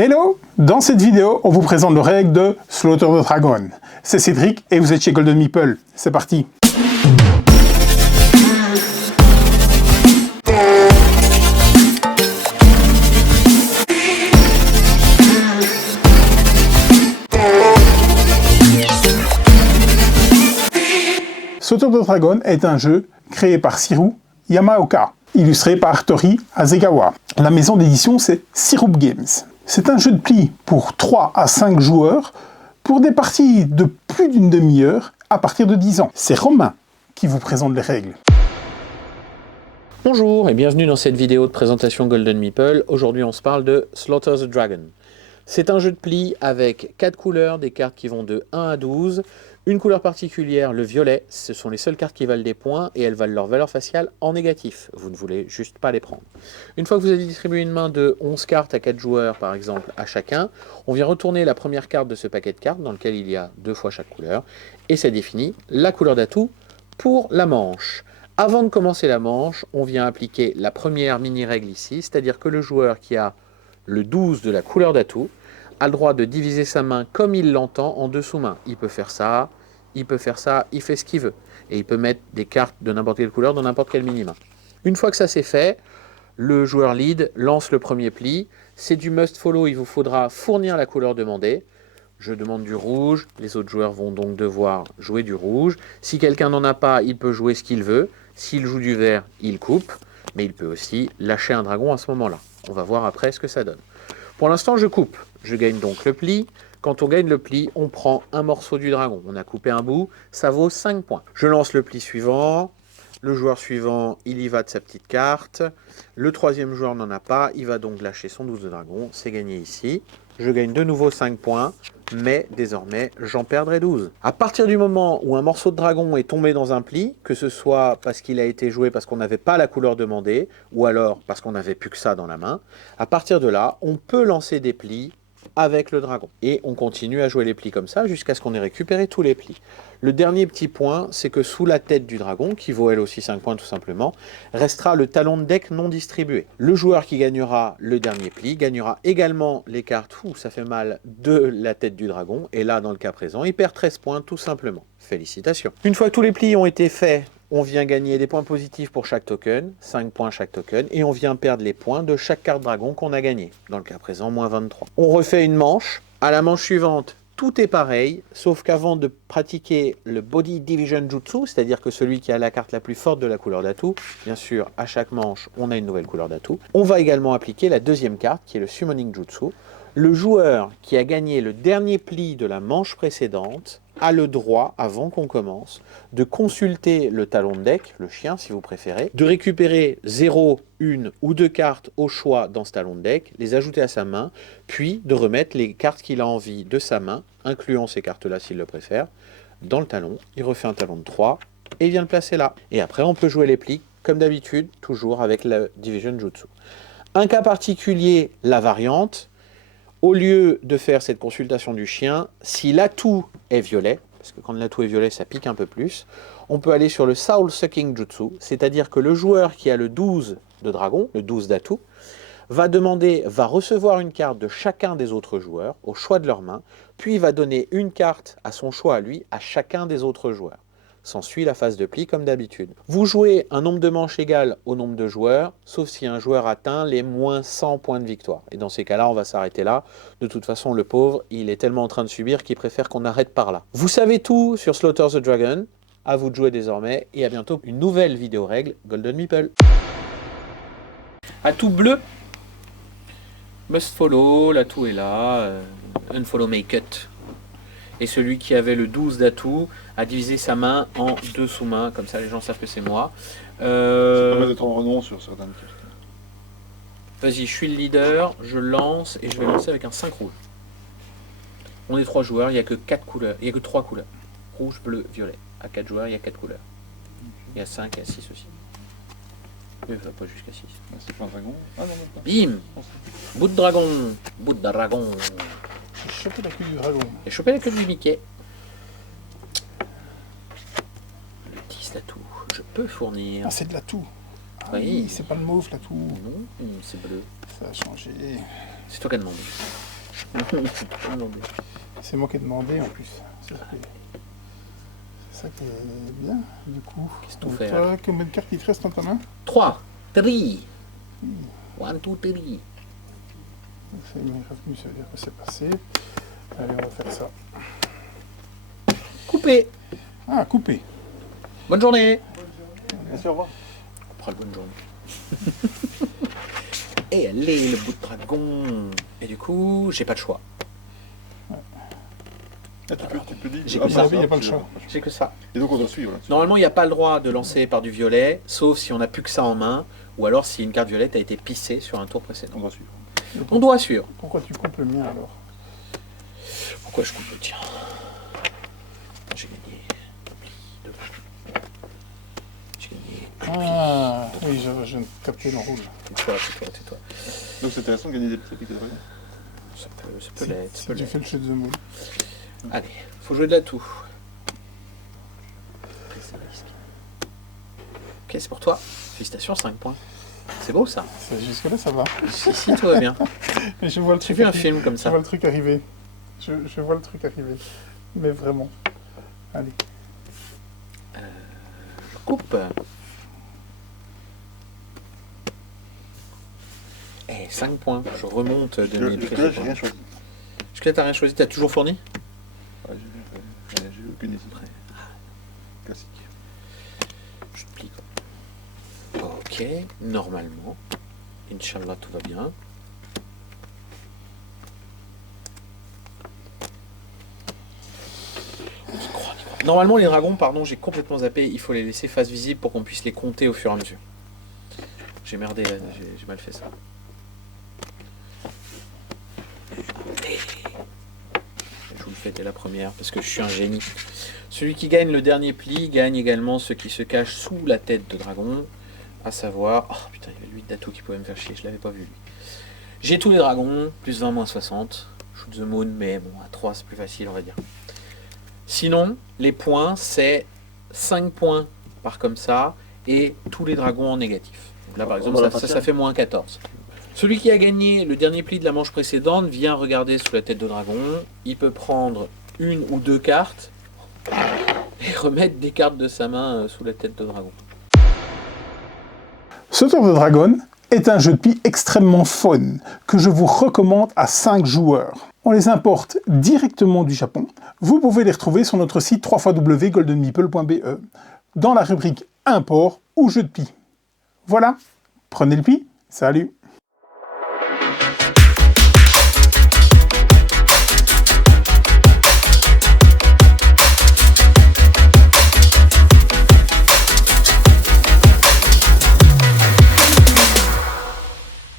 Hello! Dans cette vidéo, on vous présente le règle de Slaughter the Dragon. C'est Cédric et vous êtes chez Golden Meeple. C'est parti! Slaughter the Dragon est un jeu créé par Shiru Yamaoka, illustré par Tori Hasegawa. La maison d'édition, c'est Syrup Games. C'est un jeu de pli pour 3 à 5 joueurs pour des parties de plus d'une demi-heure à partir de 10 ans. C'est Romain qui vous présente les règles. Bonjour et bienvenue dans cette vidéo de présentation Golden Meeple. Aujourd'hui on se parle de Slaughter the Dragon. C'est un jeu de pli avec 4 couleurs, des cartes qui vont de 1 à 12. Une couleur particulière, le violet, ce sont les seules cartes qui valent des points et elles valent leur valeur faciale en négatif. Vous ne voulez juste pas les prendre. Une fois que vous avez distribué une main de 11 cartes à 4 joueurs par exemple à chacun, on vient retourner la première carte de ce paquet de cartes dans lequel il y a 2 fois chaque couleur et ça définit la couleur d'atout pour la manche. Avant de commencer la manche, on vient appliquer la première mini-règle ici, c'est-à-dire que le joueur qui a le 12 de la couleur d'atout a le droit de diviser sa main comme il l'entend en 2 sous-mains. Il peut faire ça, il peut faire ça, il fait ce qu'il veut. Et il peut mettre des cartes de n'importe quelle couleur dans n'importe quelle mini-main. Une fois que ça c'est fait, le joueur lead lance le premier pli. C'est du must follow, il vous faudra fournir la couleur demandée. Je demande du rouge, les autres joueurs vont donc devoir jouer du rouge. Si quelqu'un n'en a pas, il peut jouer ce qu'il veut. S'il joue du vert, il coupe. Mais il peut aussi lâcher un dragon à ce moment-là. On va voir après ce que ça donne. Pour l'instant, je coupe. Je gagne donc le pli. Quand on gagne le pli, on prend un morceau du dragon. On a coupé un bout, ça vaut 5 points. Je lance le pli suivant. Le joueur suivant, il y va de sa petite carte. Le troisième joueur n'en a pas. Il va donc lâcher son 12 de dragon. C'est gagné ici. Je gagne de nouveau 5 points. Mais désormais, j'en perdrai 12. À partir du moment où un morceau de dragon est tombé dans un pli, que ce soit parce qu'il a été joué parce qu'on n'avait pas la couleur demandée, ou alors parce qu'on n'avait plus que ça dans la main, à partir de là, on peut lancer des plis avec le dragon. Et on continue à jouer les plis comme ça jusqu'à ce qu'on ait récupéré tous les plis. Le dernier petit point, c'est que sous la tête du dragon, qui vaut elle aussi 5 points tout simplement, restera le talon de deck non distribué. Le joueur qui gagnera le dernier pli gagnera également les cartes, ça fait mal, de la tête du dragon. Et là, dans le cas présent, il perd 13 points tout simplement. Félicitations. Une fois que tous les plis ont été faits, on vient gagner des points positifs pour chaque token, 5 points chaque token, et on vient perdre les points de chaque carte dragon qu'on a gagné. Dans le cas présent, moins 23. On refait une manche. À la manche suivante, tout est pareil, sauf qu'avant de pratiquer le Body Division Jutsu, c'est-à-dire que celui qui a la carte la plus forte de la couleur d'atout, bien sûr, à chaque manche, on a une nouvelle couleur d'atout, on va également appliquer la deuxième carte, qui est le Summoning Jutsu. Le joueur qui a gagné le dernier pli de la manche précédente a le droit, avant qu'on commence, de consulter le talon de deck, le chien si vous préférez, de récupérer 0, 1 ou 2 cartes au choix dans ce talon de deck, les ajouter à sa main, puis de remettre les cartes qu'il a envie de sa main, incluant ces cartes-là s'il le préfère, dans le talon. Il refait un talon de 3 et il vient le placer là. Et après, on peut jouer les plis, comme d'habitude, toujours avec le Division Jutsu. Un cas particulier, la variante. Au lieu de faire cette consultation du chien, si l'atout est violet, parce que quand l'atout est violet, ça pique un peu plus, on peut aller sur le Soul Sucking Jutsu, c'est-à-dire que le joueur qui a le 12 de dragon, le 12 d'atout, va recevoir une carte de chacun des autres joueurs, au choix de leur main, puis il va donner une carte à son choix à lui, à chacun des autres joueurs. S'ensuit la phase de pli comme d'habitude. Vous jouez un nombre de manches égal au nombre de joueurs, sauf si un joueur atteint les moins 100 points de victoire. Et dans ces cas-là, on va s'arrêter là. De toute façon, le pauvre, il est tellement en train de subir qu'il préfère qu'on arrête par là. Vous savez tout sur Slaughter the Dragon. À vous de jouer désormais. Et à bientôt pour une nouvelle vidéo règle Golden Meeple. Atout bleu. Must follow, l'atout est là. Unfollow may cut. Et celui qui avait le 12 d'atout a divisé sa main en 2 sous-mains, comme ça les gens savent que c'est moi. Ça permet d'être en renom sur certaines cartes. Vas-y, je suis le leader, je lance et je vais lancer avec un 5 rouge. On est 3 joueurs, il n'y a que 4 couleurs, il n'y a que 3 couleurs. Rouge, bleu, violet. À 4 joueurs, il y a 4 couleurs. Il y a 5, il y a 6 aussi. Il ne va pas jusqu'à 6. C'est pas un dragon. Ah non, non, pas. Bim! Bout de dragon! Bout de dragon! J'ai chopé la queue du dragon. J'ai chopé la queue du Mickey. Le 10 d'atout, je peux fournir. Ah, c'est de l'atout. Ah, oui, c'est pas le mauve l'atout. Non, c'est bleu. Ça a changé. C'est toi qui as demandé. C'est moi qui ai demandé en plus. C'est ça qui est bien, du coup. Qu'est-ce que tu Donc, fais, toi, combien de cartes il te reste dans ta main? 3, 3. 1, 2, 3. Donc, ça m'est revenu, ça veut dire que c'est passé. Allez, on va faire ça. Coupé. Ah, coupé. Bonne journée. Merci, au revoir. Après, bonne journée. Et allez, le bout de dragon. Et du coup, j'ai pas de choix. Ah, tu peux dire. J'ai Ah, que ça. Il n'y a pas le choix. J'ai que ça. Et donc on doit suivre là. Normalement, il n'y a pas le droit de lancer par du violet, sauf si on n'a plus que ça en main, ou alors si une carte violette a été pissée sur un tour précédent. On doit suivre. On doit suivre. Pourquoi tu coupes le mien alors? Pourquoi je coupe le tien? J'ai gagné. J'ai gagné. Ah, oui, je viens de capter le rôle. Tais-toi, tais-toi, tais-toi. Donc c'est intéressant de gagner des petits avec des dragons. Ça peut l'être, ça Si peut tu l'être. fais le shoot the moon. Allez, faut jouer de l'atout. Ok, c'est pour toi. Félicitations, 5 points. C'est beau ça. Jusque-là, ça va. Si, tout va bien. Mais je vois le J'ai truc vu un arriver. film comme Je ça. vois le truc arriver. Je vois le truc arriver. Mais vraiment. Allez. Je coupe. Eh, 5 points. Je remonte de mes Jusque-là, j'ai rien choisi. Jusque-là, t'as rien choisi. T'as toujours fourni? Ouais, j'ai aucune idée. Classique. Je te plie. Ok, normalement. Inch'Allah, tout va bien. Normalement, les dragons, pardon, j'ai complètement zappé. Il faut les laisser face visible pour qu'on puisse les compter au fur et à mesure. J'ai merdé, là, j'ai mal fait ça. Allez. Je vous le fais dès la première parce que je suis un génie. Celui qui gagne le dernier pli gagne également ce qui se cache sous la tête de dragon. À savoir... Oh putain, il y avait lui d'Atou qui pouvait me faire chier, je l'avais pas vu lui. J'ai tous les dragons, plus 20, moins 60. Shoot the moon, mais bon, à 3 c'est plus facile on va dire. Sinon, les points, c'est 5 points par comme ça, et tous les dragons en négatif. Donc là par exemple, ça fait moins 14. Celui qui a gagné le dernier pli de la manche précédente vient regarder sous la tête de dragon. Il peut prendre une ou deux cartes et remettre des cartes de sa main sous la tête de dragon. Ce tour de Dragon est un jeu de pli extrêmement fun que je vous recommande à 5 joueurs. On les importe directement du Japon. Vous pouvez les retrouver sur notre site www.goldenmeeple.be dans la rubrique Import ou Jeux de pli. Voilà, prenez le pli, salut!